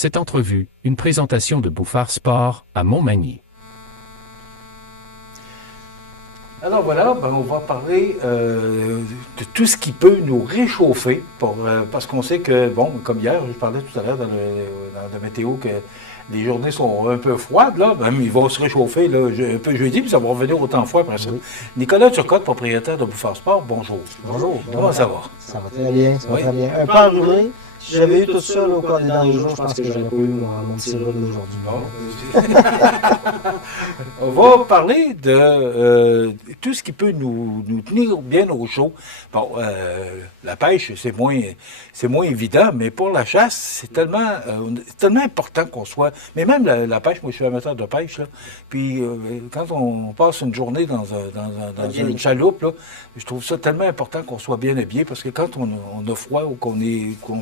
Cette entrevue, une présentation de Bouffard Sport à Montmagny. Alors voilà, on va parler de tout ce qui peut nous réchauffer, parce qu'on sait que, comme hier, je parlais tout à l'heure dans la météo que les journées sont un peu froides, là, ils vont se réchauffer là, un peu jeudi, puis ça va revenir autant froid après ça. Oui. Nicolas Turcotte, propriétaire de Bouffard Sport, bonjour. Bonjour. Comment ça va? Ça va très bien, ça va très bien. Un peu enrhumé. Si j'avais eu tout ça là, au cours des derniers jours, je pense que j'aurais pas eu mon petit rhume d'aujourd'hui. On va parler de tout ce qui peut nous tenir bien au chaud. Bon, la pêche, c'est moins évident, mais pour la chasse, c'est tellement important qu'on soit... Mais même la pêche, moi je suis amateur de pêche, là, puis quand on passe une journée dans une chaloupe, là, je trouve ça tellement important qu'on soit bien habillé, parce que quand on a froid ou qu'on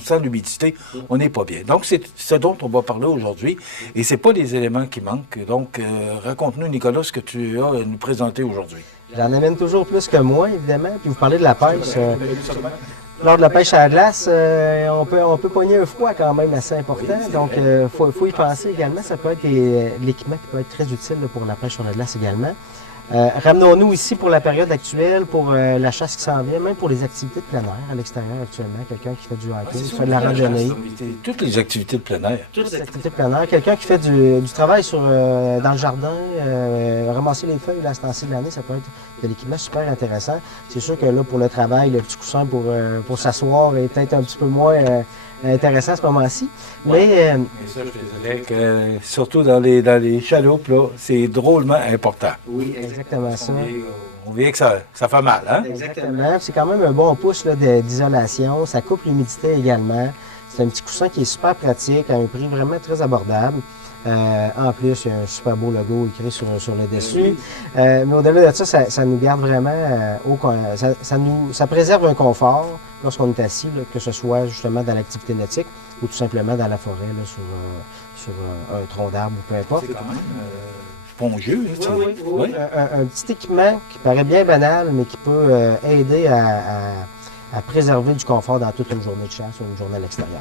sent l'humidité, on n'est pas bien. Donc, c'est ce dont on va parler aujourd'hui, et c'est pas les éléments qui manquent. Donc, raconte-nous, Nicolas, ce que tu as à nous présenter aujourd'hui. J'en amène toujours plus que moi, évidemment, puis vous parlez de la pêche. Lors de la pêche à la glace, on peut pogner un froid quand même assez important, donc il faut y penser également. Ça peut être l'équipement qui peut être très utile là, pour la pêche sur la glace également. Ramenons-nous ici pour la période actuelle, pour la chasse qui s'en vient, même pour les activités de plein air à l'extérieur actuellement. Quelqu'un qui fait du hockey, qui fait de la randonnée. Toutes les activités de plein air. Toutes les activités de plein air. Quelqu'un qui fait du travail dans le jardin, ramasser les feuilles là, à ce temps-ci de l'année, ça peut être de l'équipement super intéressant. C'est sûr que là, pour le travail, le petit coussin pour s'asseoir est peut-être un petit peu moins intéressant à ce moment-ci. Ouais. Mais ça, je te dirais que surtout dans les chaloupes, là, c'est drôlement important. Oui, exactement ça. On vient que ça fait mal, hein? Exactement. C'est quand même un bon pouce d'isolation. Ça coupe l'humidité également. C'est un petit coussin qui est super pratique, à un prix vraiment très abordable. En plus, il y a un super beau logo écrit sur le dessus. Mais au-delà de ça, ça nous garde vraiment ça préserve un confort lorsqu'on est assis, là, que ce soit justement dans l'activité nautique ou tout simplement dans la forêt, là, sur un tronc d'arbre ou peu importe. C'est quand même spongieux. Oui. Un petit équipement qui paraît bien banal, mais qui peut aider à préserver du confort dans toute une journée de chasse ou une journée à l'extérieur.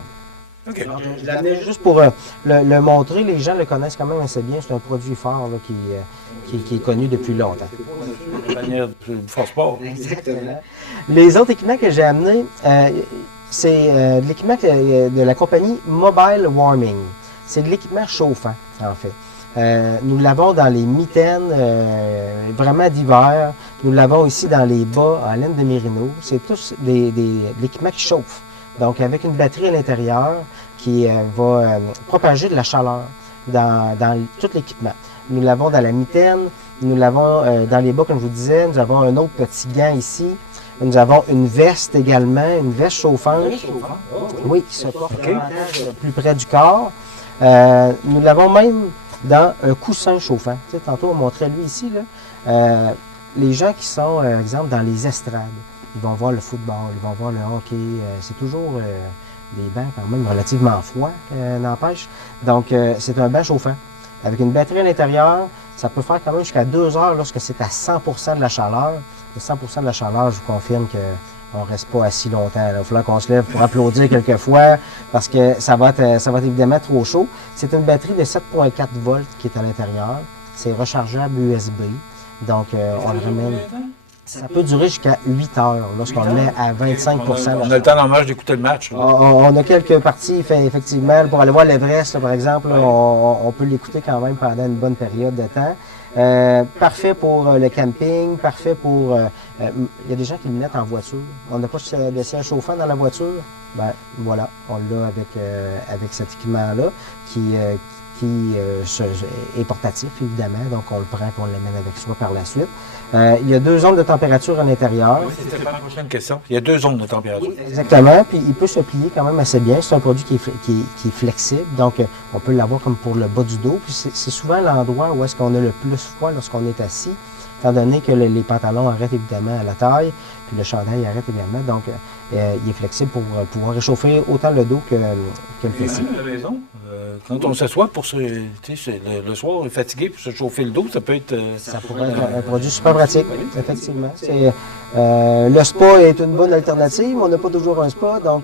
Okay. Alors, je l'amenais juste pour le montrer. Les gens le connaissent quand même assez bien. C'est un produit fort là, qui est connu depuis longtemps. C'est la manière du Bouffard Sport. Exactement. Les autres équipements que j'ai amenés, c'est de l'équipement de la compagnie Mobile Warming. C'est de l'équipement chauffant, en fait. Nous l'avons dans les mitaines vraiment d'hiver. Nous l'avons ici dans les bas en laine de mérino. C'est tous de l'équipement qui chauffe. Donc, avec une batterie à l'intérieur qui va propager de la chaleur dans tout l'équipement. Nous l'avons dans la mitaine, nous l'avons dans les bas, comme je vous disais. Nous avons un autre petit gant ici. Nous avons une veste également, une veste chauffante. Oui, qui se porte plus près du corps. Nous l'avons même dans un coussin chauffant. Tu sais, tantôt, on montrait lui ici. Là. Les gens qui sont, par exemple, dans les estrades, ils vont voir le football, ils vont voir le hockey. C'est toujours des bancs quand même relativement froids, n'empêche. Donc, c'est un banc chauffant. Avec une batterie à l'intérieur, ça peut faire quand même jusqu'à 2 heures lorsque c'est à 100% de la chaleur. Et 100% de la chaleur, je vous confirme qu'on ne reste pas assis longtemps. Il va falloir qu'on se lève pour applaudir quelques fois parce que ça va être évidemment trop chaud. C'est une batterie de 7,4 volts qui est à l'intérieur. C'est rechargeable USB. Donc, on le ramène... Ça peut durer jusqu'à 8 heures lorsqu'on le met à 25 On a le temps dans le match d'écouter le match. On a quelques parties, effectivement. Pour aller voir l'Everest, par exemple, là, on peut l'écouter quand même pendant une bonne période de temps. Parfait pour le camping, parfait pour... Il y a des gens qui le mettent en voiture. On n'a pas de siège chauffant dans la voiture. Ben voilà, on l'a avec cet équipement-là qui est portatif, évidemment. Donc, on le prend et on l'amène avec soi par la suite. Il y a 2 zones de température à l'intérieur. Oui, c'était la prochaine question. Il y a 2 zones de température. Oui, exactement. Puis, il peut se plier quand même assez bien. C'est un produit qui est flexible. Donc, on peut l'avoir comme pour le bas du dos. Puis, c'est souvent l'endroit où est-ce qu'on a le plus froid lorsqu'on est assis. étant donné que les pantalons arrêtent évidemment à la taille, puis le chandail arrête également. Donc, il est flexible pour pouvoir réchauffer autant le dos que le fessier. Tu as raison. Quand on s'assoit pour se, le soir, on est fatigué pour se chauffer le dos, ça peut être... Ça pourrait être un produit super pratique, effectivement. Le spa est une bonne alternative. On n'a pas toujours un spa, donc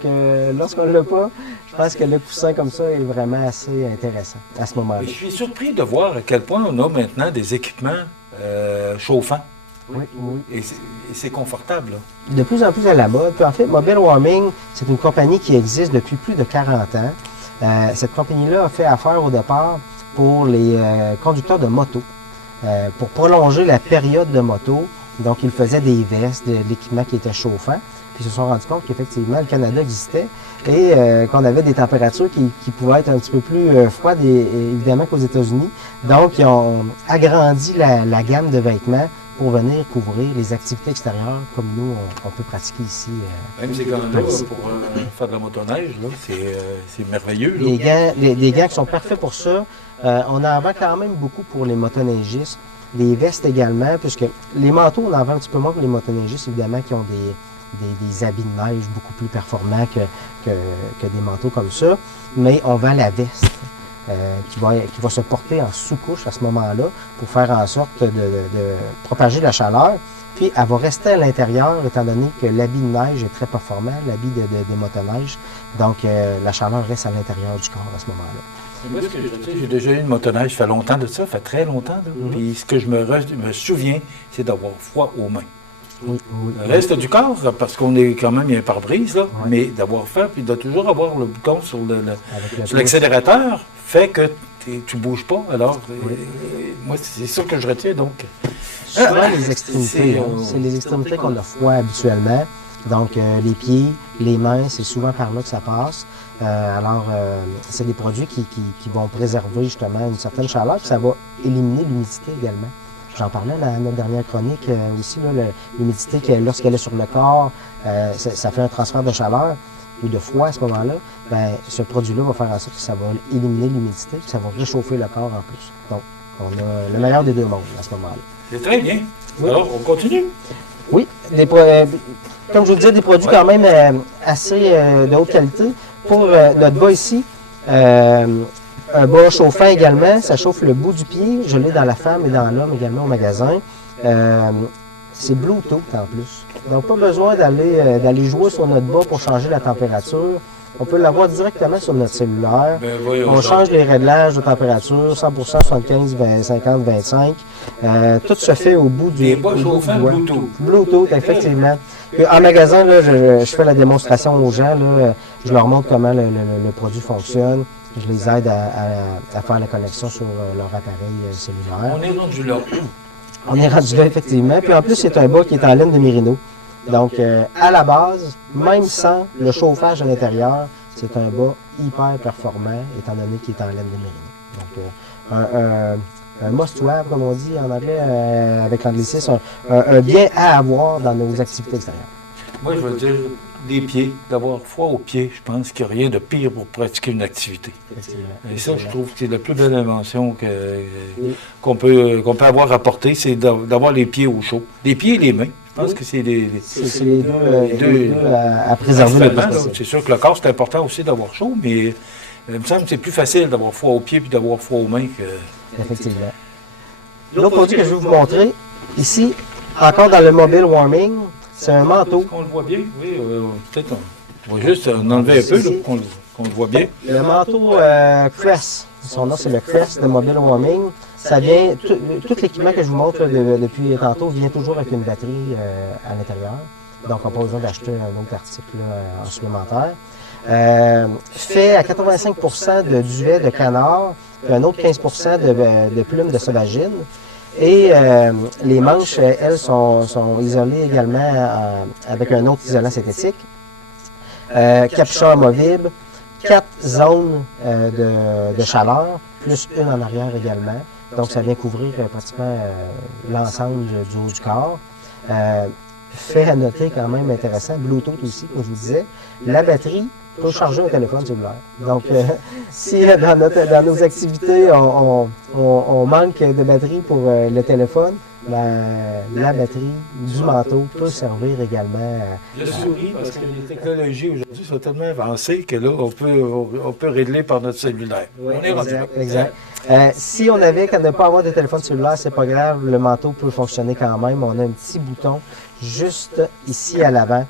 lorsqu'on ne l'a pas, je pense que le coussin comme ça est vraiment assez intéressant à ce moment-là. Je suis surpris de voir à quel point on a maintenant des équipements chauffants. Oui, oui. Et c'est confortable. Là. De plus en plus à la mode. Puis en fait, Mobile Warming, c'est une compagnie qui existe depuis plus de 40 ans. Cette compagnie-là a fait affaire au départ pour les conducteurs de moto. Pour prolonger la période de moto, donc ils faisaient des vestes, de l'équipement qui était chauffant. Puis ils se sont rendus compte qu'effectivement, le Canada existait et qu'on avait des températures qui pouvaient être un petit peu plus froides, évidemment, qu'aux États-Unis. Donc, ils ont agrandi la gamme de vêtements pour venir couvrir les activités extérieures comme nous, on peut pratiquer ici. Même ces gants-là, pour faire de la motoneige, c'est merveilleux. Là. Des gants qui sont parfaits pour ça. On en vend quand même beaucoup pour les motoneigistes. Les vestes également, puisque les manteaux, on en vend un petit peu moins pour les motoneigistes, évidemment, qui ont des habits de neige beaucoup plus performants que des manteaux comme ça. Mais on vend la veste. Qui va se porter en sous-couche à ce moment-là pour faire en sorte de propager la chaleur. Puis elle va rester à l'intérieur étant donné que l'habit de neige est très performant, l'habit de motoneige. Donc la chaleur reste à l'intérieur du corps à ce moment-là. Moi, j'ai déjà eu une motoneige, ça fait longtemps de ça, ça fait très longtemps. Puis ce que je me souviens, c'est d'avoir froid aux mains. Oui, le reste du corps, parce qu'on est quand même, il y a un pare-brise, là, mais d'avoir faim, puis de toujours avoir le bouton sur l'accélérateur, fait que tu ne bouges pas. Alors, moi, c'est ça que je retiens, donc. Souvent, les extrémités, c'est les extrémités qu'on a froid habituellement. Donc, les pieds, les mains, c'est souvent par là que ça passe. C'est des produits qui vont préserver justement une certaine chaleur, puis ça va éliminer l'humidité également. J'en parlais dans notre dernière chronique aussi, l'humidité, lorsqu'elle est sur le corps, ça fait un transfert de chaleur ou de froid à ce moment-là. Ben, ce produit-là va faire en sorte que ça va éliminer l'humidité, puis ça va réchauffer le corps en plus. Donc, on a le meilleur des deux mondes à ce moment-là. C'est très bien. Oui. Alors, on continue? Oui. Comme je vous le disais, des produits quand même assez de haute qualité. Pour notre bas ici, un bas chauffant également, ça chauffe le bout du pied. Je l'ai dans la femme et dans l'homme également au magasin. C'est Bluetooth en plus. Donc, pas besoin d'aller jouer sur notre bas pour changer la température. On peut l'avoir directement sur notre cellulaire. On change les réglages de température, 100%, 75, 20, 50, 25. Tout se fait au bout du bas chauffants Bluetooth. Bluetooth, effectivement. Puis, en magasin, là, je fais la démonstration aux gens. Là, je leur montre comment le produit fonctionne. Je les aide à faire la connexion sur leur appareil cellulaire. On est rendu là. On est rendu là, effectivement. Puis en plus, c'est un bas qui est en laine de mérino. Donc, à la base, même sans le chauffage à l'intérieur, c'est un bas hyper performant, étant donné qu'il est en laine de mérino. Donc, un must-have, comme on dit en anglais, avec l'anglicisme, un bien à avoir dans nos activités extérieures. Moi, je veux dire, les pieds, d'avoir froid aux pieds, je pense qu'il n'y a rien de pire pour pratiquer une activité. Et ça, je trouve que c'est la plus belle invention qu'on peut avoir apportée, c'est d'avoir les pieds au chaud. Les pieds et les mains. Je pense que c'est les deux à préserver. C'est sûr que le corps, c'est important aussi d'avoir chaud, mais il me semble que c'est plus facile d'avoir froid aux pieds puis d'avoir froid aux mains que... Effectivement. L'autre produit que je vais vous montrer, ici, encore dans le mobile warming, c'est un manteau. On le voit bien, oui. Peut-être on va juste en enlever un peu, qu'on le voit bien. Le manteau Crest. Son nom, c'est le Crest de Mobile Warming. Ça vient, tout l'équipement que je vous montre depuis tantôt vient toujours avec une batterie à l'intérieur. Donc, on n'a pas besoin d'acheter un autre article en supplémentaire. Fait à 85% de duvet de canard, puis un autre 15% de plumes de sauvagine. Et les manches, elles, sont isolées également avec un autre isolant synthétique. Capuchon amovible, 4 zones de chaleur, plus une en arrière également. Donc, ça vient couvrir pratiquement l'ensemble du haut du corps. Fait à noter quand même intéressant, Bluetooth aussi, comme je vous disais. La batterie peut charger un téléphone cellulaire. Donc, si dans nos activités, on manque de batterie pour le téléphone, ben, la batterie du manteau peut servir également Je souris parce que les technologies aujourd'hui sont tellement avancées que là, on peut régler par notre cellulaire. Oui, on est rendu là. exact. Si on avait qu'à ne pas avoir de téléphone cellulaire, c'est pas grave, le manteau peut fonctionner quand même. On a un petit bouton juste ici à l'avant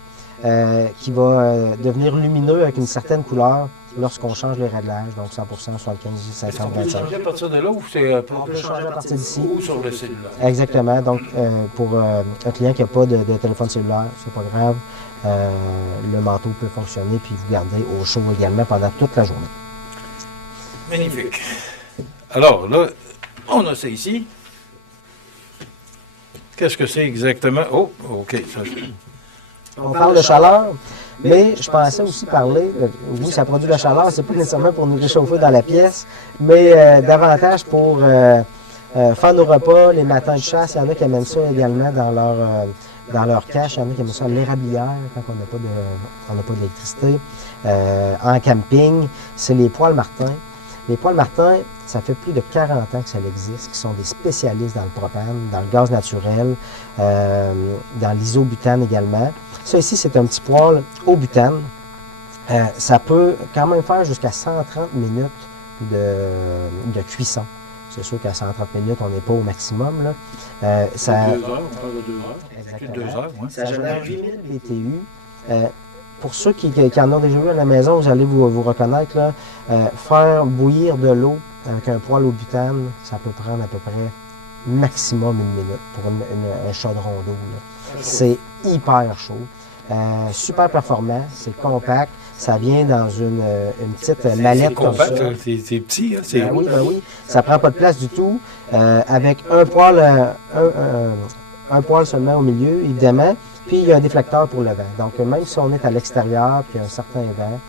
qui va devenir lumineux avec une certaine couleur lorsqu'on change les réglages, donc 100%, 75, Est-ce qu'on 500, peut 25. changer à partir de là ou c'est On peut changer à partir d'ici. ou sur le cellulaire? Exactement. Donc, pour un client qui n'a pas de téléphone cellulaire, c'est pas grave. Le manteau peut fonctionner puis vous garder au chaud également pendant toute la journée. Magnifique. Alors là, on a ça ici. Qu'est-ce que c'est exactement? Oh, OK. Ça, On parle de chaleur, mais je pensais aussi parler, oui, ça produit de la chaleur, c'est pas nécessairement pour nous réchauffer dans la pièce, mais davantage pour faire nos repas, les matins de chasse. Il y en a qui amènent ça également dans leur cache. Il y en a qui aiment ça à l'érablière quand on n'a pas d'électricité. En camping, c'est les poêles Martin. Les poêles Martin, ça fait plus de 40 ans que ça existe, qui sont des spécialistes dans le propane, dans le gaz naturel, dans l'isobutane également. Ça ici, c'est un petit poêle au butane. Ça peut quand même faire jusqu'à 130 minutes de cuisson. C'est sûr qu'à 130 minutes, on n'est pas au maximum. Là. 2 heures, on parle de 2 heures. Exactement. 2 heures, oui. Ça génère 8000 BTU. Pour ceux qui en ont déjà vu à la maison, vous allez vous reconnaître, là, faire bouillir de l'eau avec un poêle au butane, ça peut prendre à peu près maximum 1 minute pour un chaudron d'eau. C'est hyper chaud, super performant, c'est compact, ça vient dans une petite mallette comme ça. C'est petit, hein? Ben oui, ça prend pas de place du tout, avec un poêle, un poêle seulement au milieu, évidemment. Puis il y a un déflecteur pour le vent. Donc même si on est à l'extérieur, puis il y a un certain vent,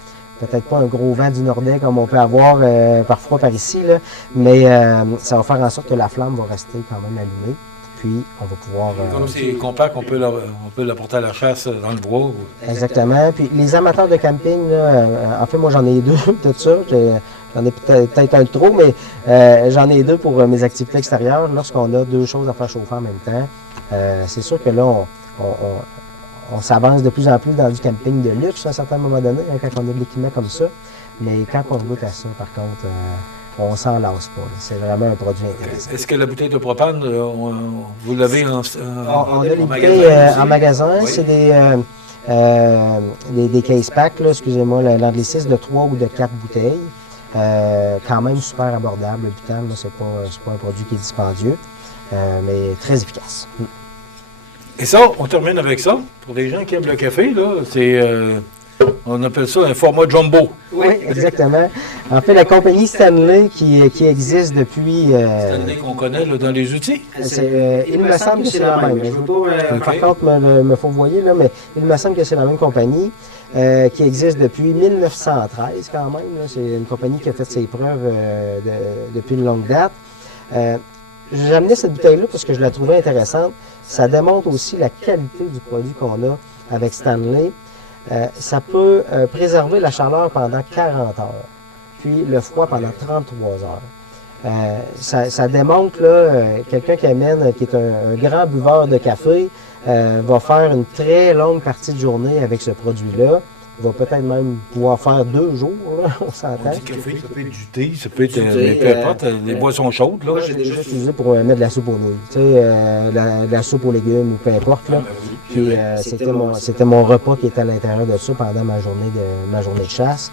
peut-être pas un gros vent du Nordais comme on peut avoir parfois par ici, là, mais ça va faire en sorte que la flamme va rester quand même allumée. Puis on va pouvoir... Comme c'est compact, on peut l'apporter à la chasse dans le bois. Exactement. Puis les amateurs de camping, là, en fait moi j'en ai 2 de ça. J'en ai peut-être un de trop, mais j'en ai 2 pour mes activités extérieures. Lorsqu'on a 2 choses à faire chauffer en même temps, c'est sûr que là, on s'avance de plus en plus dans du camping de luxe à un certain moment donné, hein, quand on a de l'équipement comme ça. Mais quand on goûte à ça, par contre, on s'en lasse pas. C'est vraiment un produit intéressant. Est-ce que la bouteille de propane, vous l'avez on a les bouteilles en magasin. Oui. C'est des case packs, là, excusez-moi, l'anglicisme de 3 ou de 4 bouteilles. Quand même super abordable. Le butane, c'est pas un produit qui est dispendieux, mais très efficace. Et ça, on termine avec ça. Pour les gens qui aiment le café, là, on appelle ça un format jumbo. Oui, exactement. En fait, la compagnie Stanley qui existe depuis... Stanley qu'on connaît là, dans les outils? Il me semble que c'est la même. Je ne veux pas, par contre, me fourvoyer, là, mais il me semble que c'est la même compagnie qui existe depuis 1913 quand même. Là. C'est une compagnie qui a fait ses preuves depuis une longue date. J'ai amené cette bouteille-là parce que je la trouvais intéressante. Ça démontre aussi la qualité du produit qu'on a avec Stanley. Ça peut préserver la chaleur pendant 40 heures, puis le froid pendant 33 heures. Ça démontre, là, quelqu'un qui est un grand buveur de café, va faire une très longue partie de journée avec ce produit-là. Il va peut-être même pouvoir faire 2 jours, là, on s'entend. On dit café, ça peut être du thé, ça peut être, peu importe, des boissons chaudes. Là. Moi, j'ai déjà utilisé pour mettre de la soupe aux nouilles, tu sais, de la soupe aux légumes ou peu importe. Là. Puis c'était mon repas qui était à l'intérieur de ça pendant ma journée de chasse.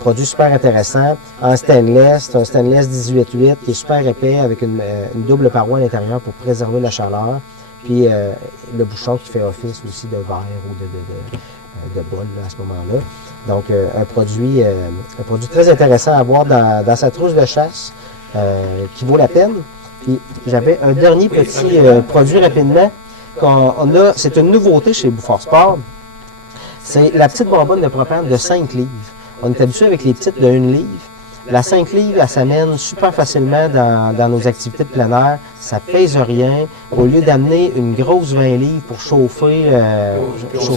Produit super intéressant, en stainless, c'est un stainless 18-8 qui est super épais avec une double paroi à l'intérieur pour préserver la chaleur. Puis le bouchon qui fait office aussi de verre ou de bol là, à ce moment-là. Donc, un produit très intéressant à avoir dans sa trousse de chasse qui vaut la peine. Puis, j'avais un dernier petit produit rapidement. C'est une nouveauté chez Bouffard Sport. C'est la petite bonbonne de propane de 5 livres. On est habitué avec les petites de 1 livre. La 5 livres, elle s'amène super facilement dans nos activités de plein air. Ça pèse rien. Au lieu d'amener une grosse 20 livres pour chauffer...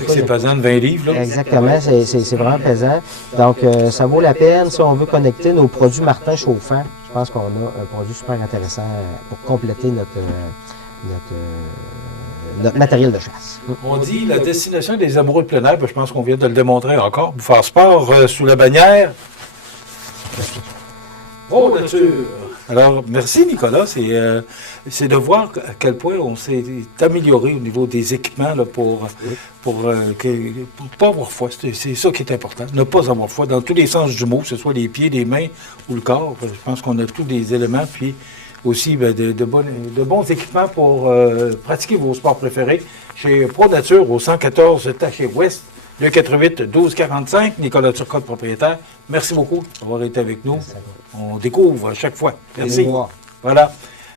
C'est pesant de 20 livres, là. Exactement, c'est vraiment pesant. Donc, ça vaut la peine si on veut connecter nos produits Martin chauffants. Je pense qu'on a un produit super intéressant pour compléter notre matériel de chasse. On dit la destination des amoureux de plein air, ben, je pense qu'on vient de le démontrer encore. Bouffard Sport sous la bannière. Oh, nature! Alors, merci Nicolas. C'est de voir à quel point on s'est amélioré au niveau des équipements là, pour pas avoir froid. C'est ça qui est important. Ne pas avoir froid dans tous les sens du mot, que ce soit les pieds, les mains ou le corps. Je pense qu'on a tous les éléments. Puis aussi de bons équipements pour pratiquer vos sports préférés. Chez Pro Nature, au 114 Taché Ouest, le 88 12 45, Nicolas Turcotte, propriétaire. Merci beaucoup d'avoir été avec nous. On découvre à chaque fois. Merci. Voilà.